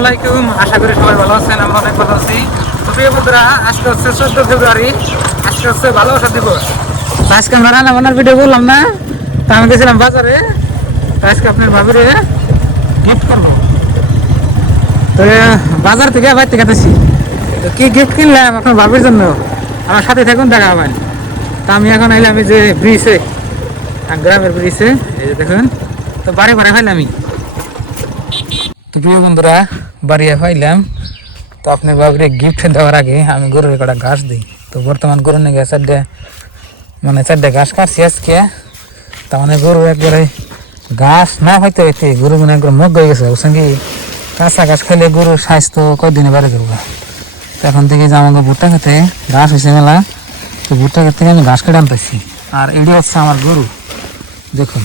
আলাইকুম, আশা করি সবাই ভালো আছেন। আমরা অনেক ভালো আছি। তো প্রিয় বন্ধুরা, আজকে হচ্ছে 14 ফেব্রুয়ারি, আজকে হচ্ছে ভালোবাসা দিবস। তো আজকে আমরা রান্না বান্নার ভিডিও বললাম না, তো আমি গেছিলাম বাজারে। তো আজকে আপনার ভাবিরে গিফট করবো। তো বাজার থেকে বাইর থেকে আসছি। তো কি গিফট কিনলাম আপনার ভাবির জন্য, আমার সাথে থাকুন, দেখা হবেন। তো আমি এখন এলাম এই যে ব্রিজে, গ্রামের ব্রিজে, এই যে দেখুন। তো বারে বারে খাইলাম আমি। তো প্রিয় বন্ধুরা, বাড়ি পাইলাম। তো আপনার বাবুরে গিফট দেওয়ার আগে আমি গরুর কটা ঘাস দিই। তো বর্তমান গরু নিয়ে গিয়ে চারটে ঘাস কাটছি আজকে। তার মানে গরু একবারে ঘাস না হইতে হইতে গরু মানে একবার মগ হয়ে গেছে, বুঝছেন কি? কাঁচা ঘাস খাইলে গরুর স্বাস্থ্য কয়দিনে বাড়ি করবো। তো এখন থেকে যে আমাকে ভুট্টা খেতে ঘাস হয়েছে মেলা, তো ভুট্টা খেতে থেকে আমি ঘাস কেটে আনতেছি। আর এটি হচ্ছে আমার গরু, দেখুন।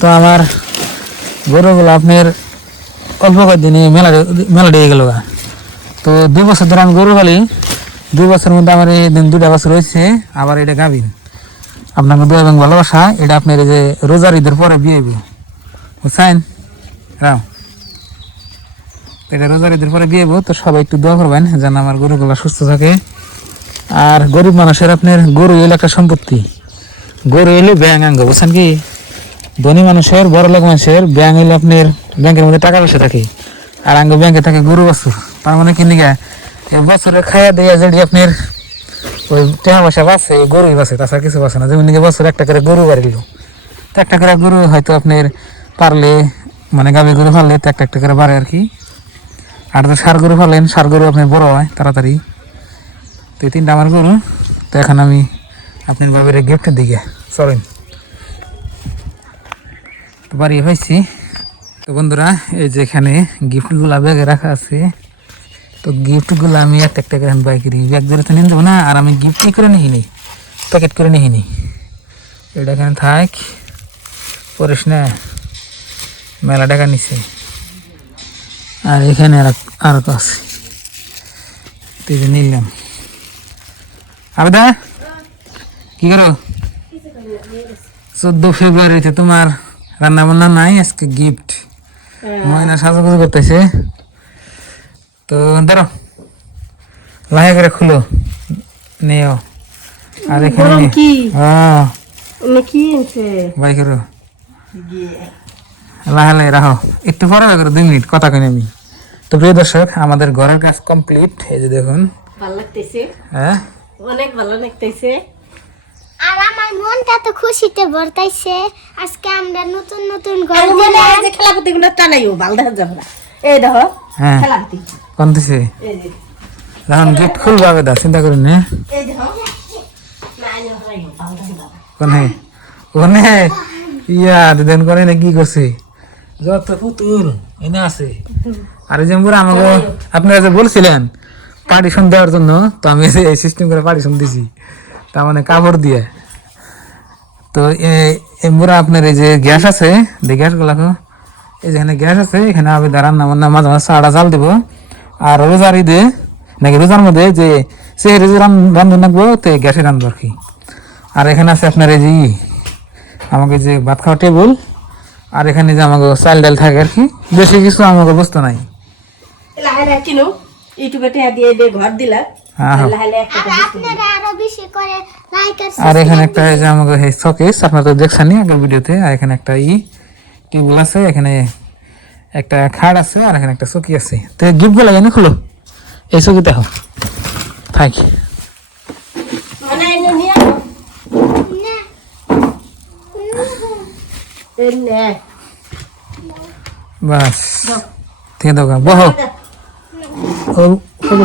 তো আমার গরুগুলো আপনার অল্প কয়েকদিনে মেলা দিয়ে গেল। তো 2 বছর ধরে আমি গরু পালি। 2 বছরের মধ্যে আমার এই 2টা বছর হয়েছে। আবার এটা গাভিন। আপনাকে দোয়া এবং ভালোবাসা, এটা আপনার এই যে রোজার ঈদের পরে বিয়ে বুঝছেন? হ্যাঁ, এটা রোজার ঈদের পরে বিয়ে। তো সবাই একটু দোয়া করবেন যেন আমার গরুগুলো সুস্থ থাকে। আর গরিব মানুষের আপনার গরু এলো একটা সম্পত্তি। গরু এলো ব্যাঙ্গাঙ্গ, বুঝছেন কি? ধনী মানুষের, বড় লোক মানুষের ব্যাংক এলে আপনার ব্যাংকের মধ্যে টাকা পয়সা থাকে, আর আঙ্গ ব্যাংকে থাকে গরু বাছুর। তার মানে কি নিকা বছরে খাইয়া দেয়া যদি আপনার ওই টাকা পয়সা বাঁচে, গরুই বাঁচে, তাছাড়া কিছু বাঁচে না। যেমন নাকি বছরে একটা করে গরু বাড়িল, তো একটা করে গরু হয়তো আপনার পারলে, মানে গাভী গরু ফাললে তো একটা একটা করে বাড়ে আর কি। আর তো সার গরু ফালেন, সার গরু আপনার বড় হয় তাড়াতাড়ি। তো এই 3টা আমার গরু। তো এখন আমি আপনার বাবির গিফটের দিকে চলেন। তো বাড়ি পাইছি। তো বন্ধুরা, এই যে এখানে গিফটগুলো ব্যাগে রাখা আছে। তো গিফটগুলো আমি একটা একটা করে বাই করি, ব্যাগ ধরে তো নিয়ে যাবো না। আর আমি গিফট করে নিই, প্যাকেট করে নিই। এটা এখানে থাক, পড়িস না, মেলা টাকা নিছে। আর এখানে আর আছে, তো এই যে নিলাম। আবেদা কি করো? 14 ফেব্রুয়ারিতে তোমার রান্না বান্না নাই, আজকে গিফট। ময়না সাজাগুজু করতেছে। তো ধরো, লাহে করে খুলো, নেও। আর এখানে বাই করো, লাহে লাহে রাখো, একটু পরে বাই করো, 2 মিনিট কথা কই আমি। তো প্রিয় দর্শক, আমাদের ঘরের কাজ কমপ্লিট। এই যে দেখুন, ভালো লাগতেছে, হ্যাঁ অনেক ভালো লাগতেছে। আর আমার মনটা তো খুশিতে ভরতাইছে। আজকে আমরা নতুন নতুন ঘর দিলাম। এই যে খেলাপতিগুলো টানাইও ভালো দেখা যাবে না। এই দেখো, হ্যাঁ খেলাপতি কোন দিছে, এই যে এখন গিফট খুলবো আবেদা, চিন্তা করেন না। এই দেখো, না এই হরাইও ভালো দেখা যাবে। কোনে কোনে ইয়া দেন করে না, কি করছে যত পুতুল এনে আছে। আর এই যে পুরো আমাকে আপনারা যে বলছিলেন পার্টিশন দেওয়ার জন্য, তো আমি এই সিস্টেম করে পার্টিশন দিছি, তার মানে কাপড় দিয়ে। তো এমপুরা আপনার এই যে গ্যাস আছে, গ্যাস গুলা, এই যেখানে গ্যাস আছে, এখানে আবেদা রান্না বান্না মাঝে মাঝে চাটা জাল দিব। আর রোজার ঈদে নাকি রোজার মধ্যে যে সে রান্ধন রাখবো, তো গ্যাসে রান্ধবো আর কি। আর এখানে আছে আপনার এই যে আমাকে যে ভাত খাওয়া টেবিল, আর এখানে যে আমাকে চাল ডাল থাকে আর কি, বেশি কিছু আমাকে বস্তু নাই। লাহে লাহে কিনো ইউটিউবে টিয়া দিয়ে দিয়ে ঘর দিলা, হ্যাঁ। লাহে লাহে একটা আর আপনারা আরো বেশি করে লাইক আর আর এখানে একটা এই যে আমাকে শোকেস, আপনারা তো দেখছেন আগের ভিডিওতে। আর এখানে একটা টেবিল আছে, এখানে একটা খাট আছে, আর এখানে একটা চকি আছে। তো গিফট গুলো এনে খুলো, এই চকি দেখো থাক। মানে এনে নিয়ে এনে বাস ঠিক দাও, বহ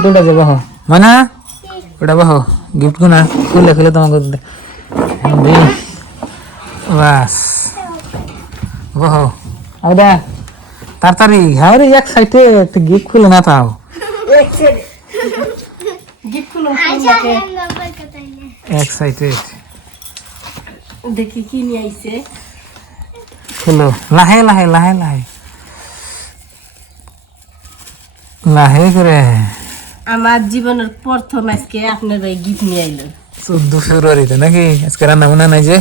ওটা যে বহ, মানে ওটা বহ, গিফট গুনা খুলে খুলে তোমাকে দিই। বাস বহ আবেদা, তাড়াতাড়ি হাওরে এক সাইডে গিফট খুলে না তাও। গিফট খুলো এক্সাইটেড, দেখি কি নিয়ে আইছে। খুলো লাহে লাহে লাহে লাহে লাহে করে। আমার জীবনের প্রথম আজকে আপনার ভাই গিফট নিয়ে আইলো। 14 ফেব্রুয়ারিতে নাকি আজকে রান্না বান্না নাই যে।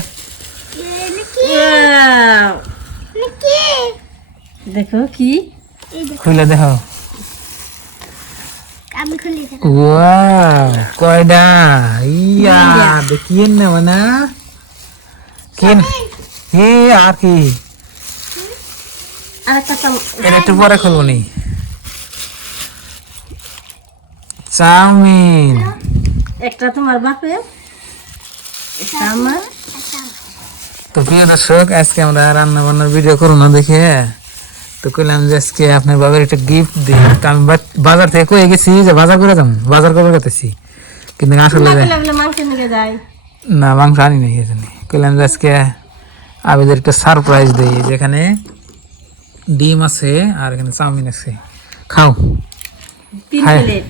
দেখো কি এই দেখো খুলে দেখো আমি খুলি দেখ ওয়াও কয়ডা ইয়া দেখিয়েন না মানে কিন হে আর কি আর একটা এটা একটু পরে খুলবো নি চাউমিন একটা তোমার বাপে একটা আমার তো প্রিয় দর্শক আজকে আমরা রান্না বান্নার ভিডিও করবো না দেখে তো কইলাম যে আজকে আপনার বাবার একটা গিফট দিই তো আমি বাজার থেকে কয়ে গেছি যে বাজার করে যাম বাজার করে গেতেছি কিন্তু আসলে লাগলে মাংস নিয়ে যাই না মাংস আনি নাই এখানে কইলাম যে আজকে আবেদের একটা সারপ্রাইজ দিই যেখানে ডিম আছে আর এখানে চাউমিন আছে খাও 3 খাই। প্লেট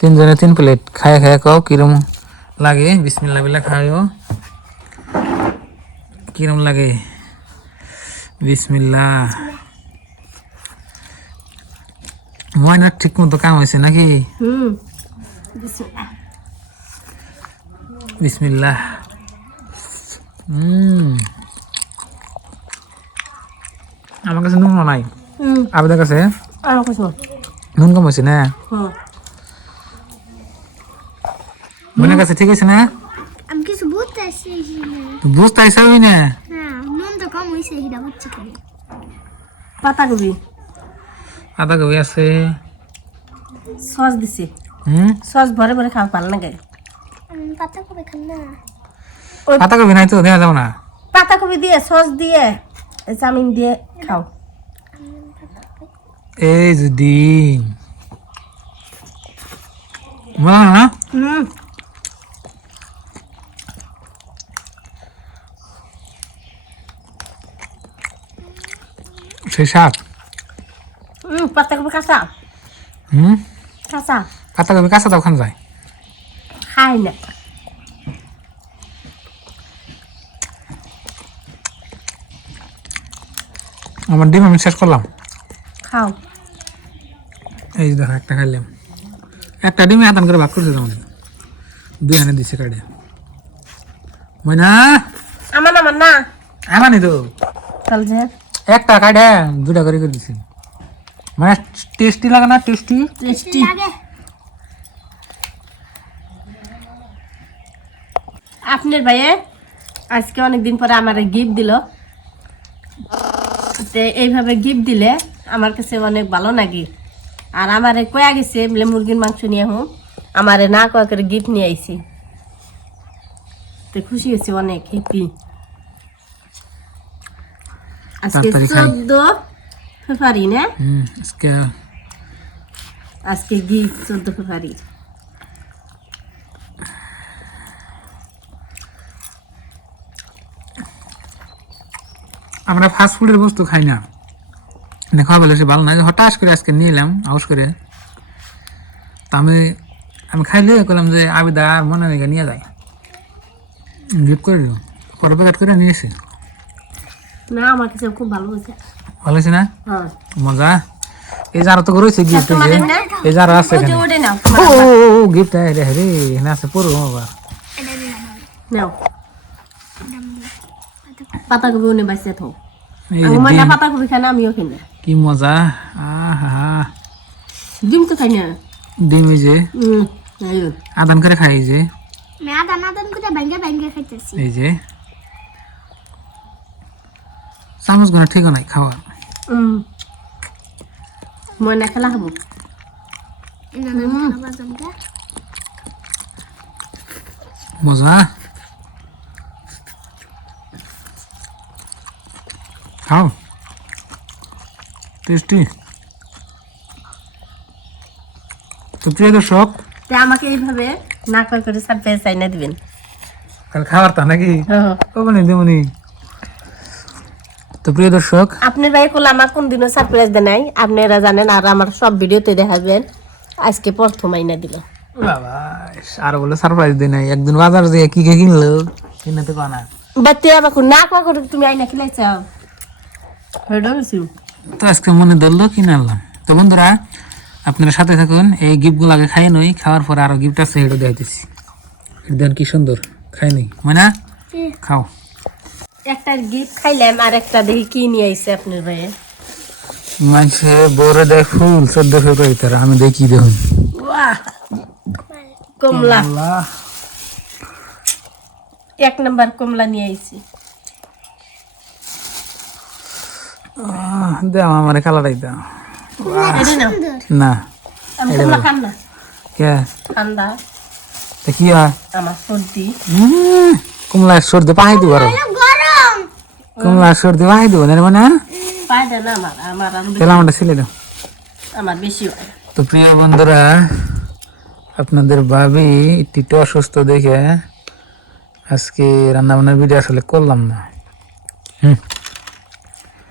তিনজনে 3 প্লেট খায় খায় খাও কিরম লাগে বিসমিল্লাহ বিল্লাহ খাও কিরম লাগে বিসমিল্লাহ ময়না ঠিক মতো কাম হয়েছে নাকি বিসমিল্লাহ বিসমিল্লাহ আমার কাছে নুন নাই আপনাদের কাছে আমার কাছে নুন কম হয়েছে না হুম বোনের কাছে ঠিক আছে না আমি কিছু বুঝতে আসছি বুঝতে আইসাবি না না নুন তো কম হইছে হিডা বুঝছি করে পাতাকপি আদা কবি আছে সস দিছি হুম সস ভরে ভরে খাওয়া ভালো লাগে পাতা করে খান না পাতা কবি নাই তো দেওয়া যাবো না পাতাকপি দিয়ে সস দিয়ে চাউমিন দিয়ে খাও এই যে ডিম মজা না সেই শাক পাতাকপি কাঁচা হুম কাঁচা পাতা কবি কাঁচা দাও খান যায় খাই না আমার ডিম আমি শেষ করলাম খাও এই যে দেখো একটা খাইলাম একটা ডিমে আদান করে ভাগ করছে যেমন দুই আনে দিচ্ছে কাটে ময়না আমার আমার না আনানি তো তাহলে যে একটা কাটে দুটা করে দিছি মানে টেস্টি লাগে না টেস্টি টেস্টি লাগে আপনার ভাইয়ে আজকে অনেকদিন পরে আমার গিফট দিল এইভাবে গিফট দিলে আমার কাছে অনেক ভালো লাগে আর আমারে কয়া গেছে বলে মুরগির মাংস নিয়ে হোক আমারে না কয়া করে গিফট নিয়ে আইছি তো খুশি হয়েছি অনেক হ্যাপি আজকে তাড়াতাড়ি খাই। 14 ফেব্রুয়ারি না আজকে আজকে গিফট 14 ফেব্রুয়ারি আমরা ফাস্ট ফুডের বস্তু খাই না খাওয়া বলে সে ভালো না হঠাৎ করে আজকে নিয়ে এলাম আউস করে তা আমি খাইলে করলাম যে আবিদা আর মনে রেখে নিয়ে যায় গিফট করে দিল পরে প্যাকেট করে নিয়ে এসে না আমার কাছে খুব ভালো হয়েছে ভালো হয়েছে না হ্যাঁ মজা এই যারা তো করেছে গিফট তোমাদের না? এই যারা আছে ওই যে এখানে ওটা নাও ও গিফট রে রে এখানে আছে পুরো বাবা নাও পাতাকপি উনি বাইসে থাও এই যে আমার না ডিম, পাতাকপি খাই না আমিও খাই না কি মজা আহা ডিম তো খাই না ডিম এই যে এই আদান করে খাই এই যে মেয়াদা নাদান করে ভাঙ্গে ভাঙ্গে খাইতেছি এই যে চামচ গুলো ঠিক নাই খাওয়া মই না খেলা খাবো খাবার জমকে মজা খাও টেস্টি তো প্রিয় দর্শক তে আমাকে এইভাবে না করে সারপ্রাইজ চাইনা দিবেন কাল খাবার তা নাকি কবে দেবনি তো প্রিয় দর্শক আপনার ভাই কোলা আমার কোন দিনও সারপ্রাইজ দেয় নাই আপনারা জানেন আর আমার সব ভিডিওতে দেখাবেন আজকে প্রথম আইনা দিল বাবা আর বলে সারপ্রাইজ দিই নাই একদিন বাজার দিয়ে কি কে কিনলো কিনতে কো না বাতে আমাকে না করে তুমি আইনা খেলাইছাও হেডো বেশি তো আজকে মনে ধরলো কিনে আনলাম তো বন্ধুরা আপনারা সাথে থাকুন এই গিফটগুলো আগে খাই নই খাওয়ার পরে আরো গিফট আছে এটা দেখাইতেছি দেন কি সুন্দর খাই নই মানে খাও একটা গিফট খাইলাম আর একটা দেখি কি নিয়ে আইছে আপনার ভাইয়ে মানুষে বড় দেয় ফুল 14 ফেব্রুয়ারি তার আমি দেখি দেখুন বাহ কমলা আল্লাহ 1 নাম্বার কমলা নিয়ে আইছি দাও আমার কালারটাই দাও এটা নাও না আমি কমলা খাম না কে ঠান্ডা তা কি হয় আমার সর্দি কমলা সর্দি পাহাই দিব আরো গরম কমলা সর্দি পাহাই দিব না মানে পায় দেয় না আমার আমার আরো বেশি- তাহলে আমারটা ছিলে দাও আমার বেশি হয় তো প্রিয় বন্ধুরা আপনাদের ভাবি একটু অসুস্থ দেখে আজকে রান্না বান্নার ভিডিও আসলে করলাম না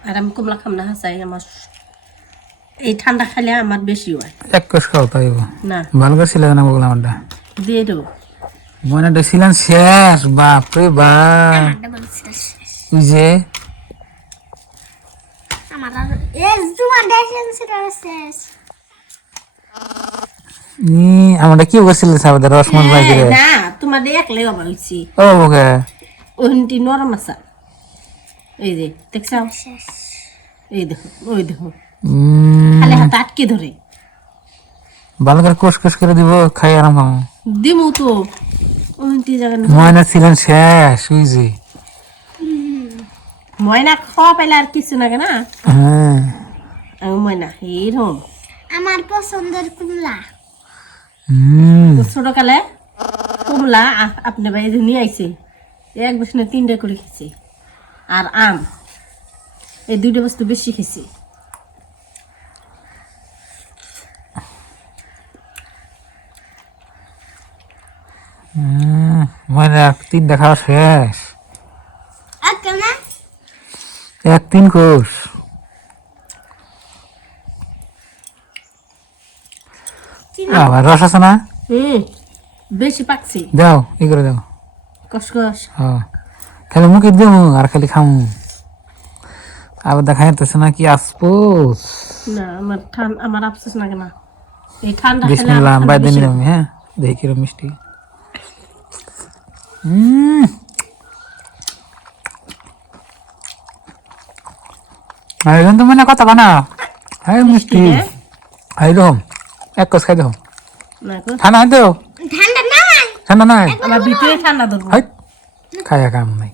আর আমি কমলা খাম না হাসাই আমার এই ঠান্ডা খেলে আমার বেশি হয় এক কোষ খাও তাই না ভালো করে ছিলে না বললাম আমারটা দিয়ে দেবো মনে ছিলেন শেষ বাপরে বাপ ওই যে আমার আর এস তোমার দেখেন সেটা শেষ আমরা কি বলছিল সাবাদা রসমন ভাই করে না তোমার একলাই অবা হয়েছি ও ওকে ওহনটি নরম আসা এই যে দেখছাও শেষ এই দেখো ওই দেখো খালি হাত আটকে ধরে ভালো করে কোষ কোষ করে দিব খাই আরাম খাবো দিমু তো ওহনটি জায়গা ময়না ছিলেন শেষ ওই যে ময়না খাওয়া পাইলে আর কিছু লাগে না হ্যাঁ আমি ময়না এইরকম আমার পছন্দের কমলা তো ছোটকালে কমলা আপনি ভাই নিয়ে আইছে এক বছর 3টা করে খেয়েছি আর আম এই 2টা বস্তু বেশি খেয়েছি ময়না 3টা খাওয়া শেষ আর কেমন 3 কোষ আবার রস আছে না বেশি পাকছি দাও ই করে দাও কসকস হ্যাঁ খালি মুখে দেবো আর খালি খামু আবার দেখা যাইতেছে না কি আসপোস না আমার আফসোস লাগে না এই ঠান্ডা খেলে বিসমিল্লাহ আমার বাইরে বেশি নিলাম হ্যাঁ দেখি কিরম মিষ্টি এখন তো মনে কথা বানা হ্যাঁ মিষ্টি হ্যাঁ? এইরকম এক কষ খাই দাও না গো, ঠান্ডা হয় দেও ঠান্ডা নাই ঠান্ডা নয় আমার ভিতরে ঠান্ডা ধরবো হাই খায়া কাম নাই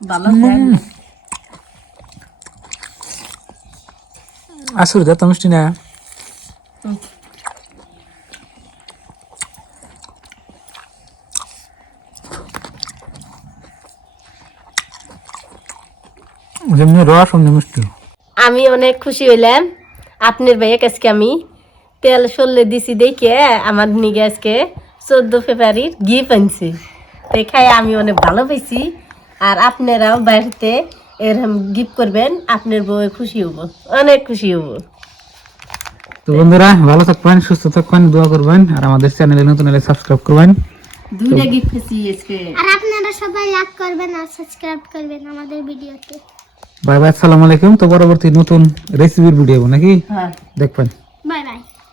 ভালো দেন। আসুর দে তো মিষ্টি না হুম। যেমনি রস অমনি মিষ্টি আমি অনেক খুশি হইলাম আপনার ভাইয়ের কাছকে আমি তেল সরলে দিছি দেখে আমার নিগে আজকে 14 ফেব্রুয়ারির গিফট আনছি দেখায় আমি অনেক ভালো পাইছি আর আপনারাও বাড়িতে এরকম গিফট করবেন আপনার বউ খুশি হবো অনেক খুশি হবো তো বন্ধুরা ভালো থাকবেন সুস্থ থাকবেন দোয়া করবেন আর আমাদের চ্যানেলে নতুন হলে সাবস্ক্রাইব করবেন 2টা গিফট পেয়েছি আজকে আর আপনারা সবাই লাইক করবেন আর সাবস্ক্রাইব করবেন আমাদের ভিডিওতে বাই বাই আসসালামু আলাইকুম তো পরবর্তী নতুন রেসিপির ভিডিও নাকি হ্যাঁ দেখবেন